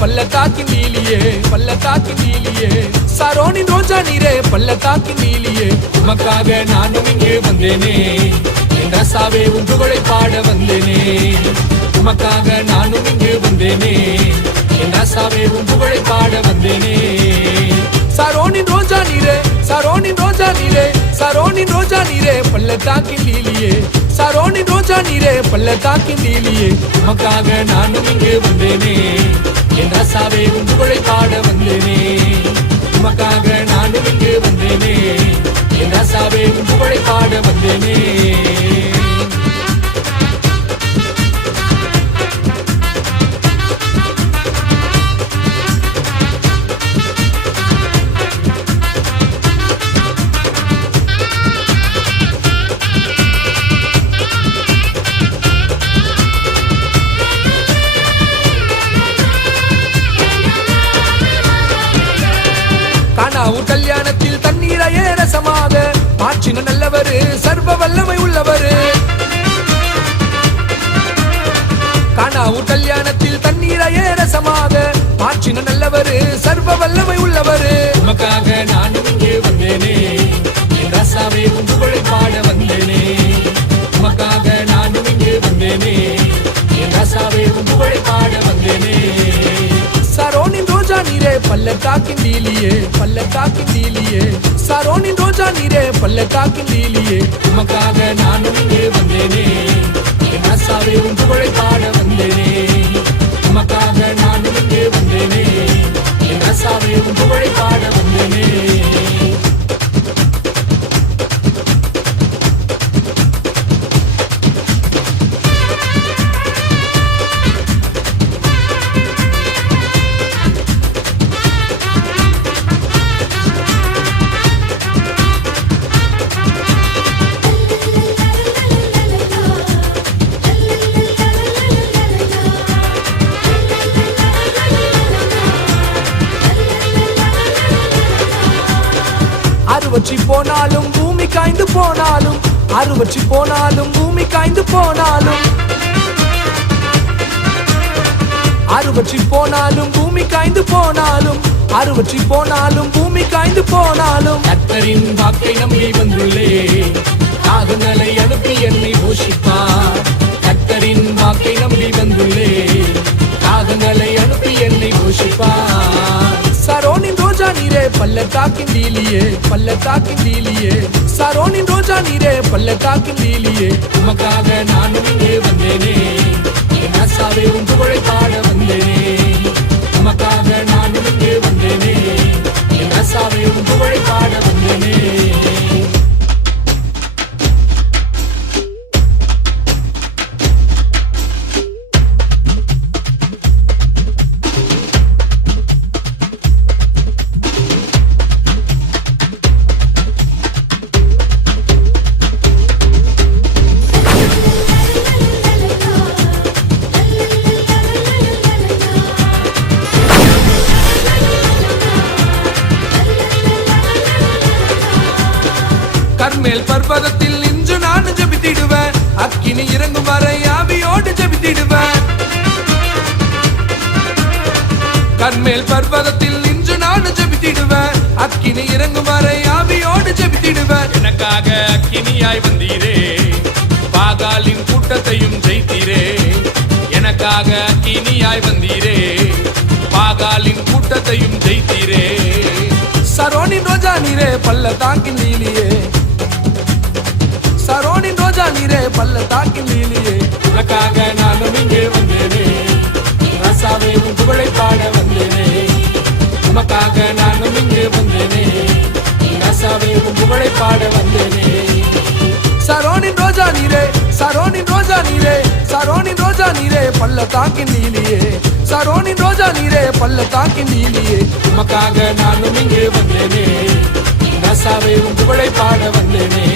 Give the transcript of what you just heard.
பள்ளத்தாக்கின் நீலியே பள்ளத்தாக்கின் நீலியே சரோனின் ரோஜா நீரே பள்ளத்தாக்கின் நீலியே உமக்காக நானும் இங்கே வந்தேனே என் ரசாவே உன் புகழை பாட வந்தேனே உமக்காக நானும் இங்கே வந்தேனே என் ரசாவே உன் புகழை பாட வந்தேனே சரோனின் ரோஜா நீரே சரோனின் ரோஜா நீரே சரோனின் ரோஜா நீரே பள்ளத்தாக்கின் நீலியே சரோனின் ரோஜா நீரே பள்ளத்தாக்கின் நீலியே உமக்காக நானும் இங்கே வந்தேனே என் ரசாவே உன் புகழை பாட வந்தேனே உமக்காக நானும் இங்கே வந்தேனே என் ரசாவே உன் புகழை பாட வந்தேனே கல்யாணத்தில் தண்ணீரையே ரசமாக மாற்றின நல்லவரு சர்வ வல்லமை உள்ளவரு கானாவூர் கல்யாணத்தில் தண்ணீரையே ரசமாக மாற்றின நல்லவரு சர்வ வல்லமை உள்ளவரு உமக்காக நானும் இங்கே வந்தேனே என் ரசாவே உன் புகழை பாட வந்தேனே உமக்காக நானும் இங்கே வந்தேனே என் ரசாவே உன் புகழை பாட வந்தேனே சரோனின் ரோஜா நீரே பள்ளத்தாக்கின் நீலியே பள்ளத்தாக்கின் நீலியே சரோனின் ரோஜா நீரே பள்ளத்தாக்கின் நீலியே உமக்காக நானும் இங்கே வந்தேனே என் ரசாவே உன் புகழை பாட வந்தேனே உமக்காக நானும் இங்கே வந்தேனே என் ரசாவே உன் புகழை பாட வந்தேனே அறுவற்றி போனாலும் பூமி காய்ந்து போனாலும் அறுவற்றி போனாலும் பூமி காய்ந்து போனாலும் அறுவற்றி போனாலும் பூமி காய்ந்து போனாலும் அறுவற்றி போனாலும் பூமி காய்ந்து போனாலும் கர்த்தரின் வாக்கை நம்பி வந்துள்ளே காகங்களை அனுப்பி என்னை போஷிப்பார் கர்த்தரின் வாக்கை நம்பி வந்துள்ளே காகங்களை அனுப்பி என்னை போஷிப்பார் சரோனின் ரோஜா நீரே பள்ளத்தாக்கின் நீலியே பள்ளத்தாக்கின் நீலியே சரோனின் ரோஜா நீரே பள்ளத்தாக்கின் நீலியே உமக்காக நானும் இங்கே வந்தேனே என் ரசாவே உன் புகழை பாட வந்தேனே உமக்காக நானும் இங்கே வந்தேனே என் ரசாவே உன் புகழை பாட வந்தேனே கர்மேல் பர்வதத்தில் நின்று நான் ஜெபித்திடுவேன் அக்கினி இறங்கும் வரை ஆவியோடு ஜெபித்திடுவேன் கர்மேல் பர்வதத்தில் நின்று நான் ஜெபித்திடுவேன் அக்கினி இறங்கும் வரை ஆவியோடு ஜெபித்திடுவேன் எனக்காக அக்கினியாய் வந்தீரே பாகாலின் கூட்டத்தையும் ஜெயித்தீரே எனக்காக அக்கினியாய் வந்தீரே பாகாலின் கூட்டத்தையும் ஜெயித்தீரே சரோனின் ரோஜா நீரே பள்ளத்தாக்கின் நீலியே சரோனின் ரோஜா நீரே பள்ளத்தாக்கின் நீலியே உனக்காக நானும் இங்கே வந்தேனே ரசாவே உன் புகழை பாட வந்தேனே உனக்காக நானும் இங்கே வந்தேனே ரசாவே உன் புகழை பாட வந்தேனே சரோனின் ரோஜா நீரே சரோனின் ரோஜா நீரே சரோனின் ரோஜா நீரே பள்ளத்தாக்கின் நீலியே சரோனின் ரோஜா நீரே பள்ளத்தாக்கின் நீலியே உமக்காக நானும் இங்கே வந்தேனே ரசாவே உன் புகழை பாட வந்தேனே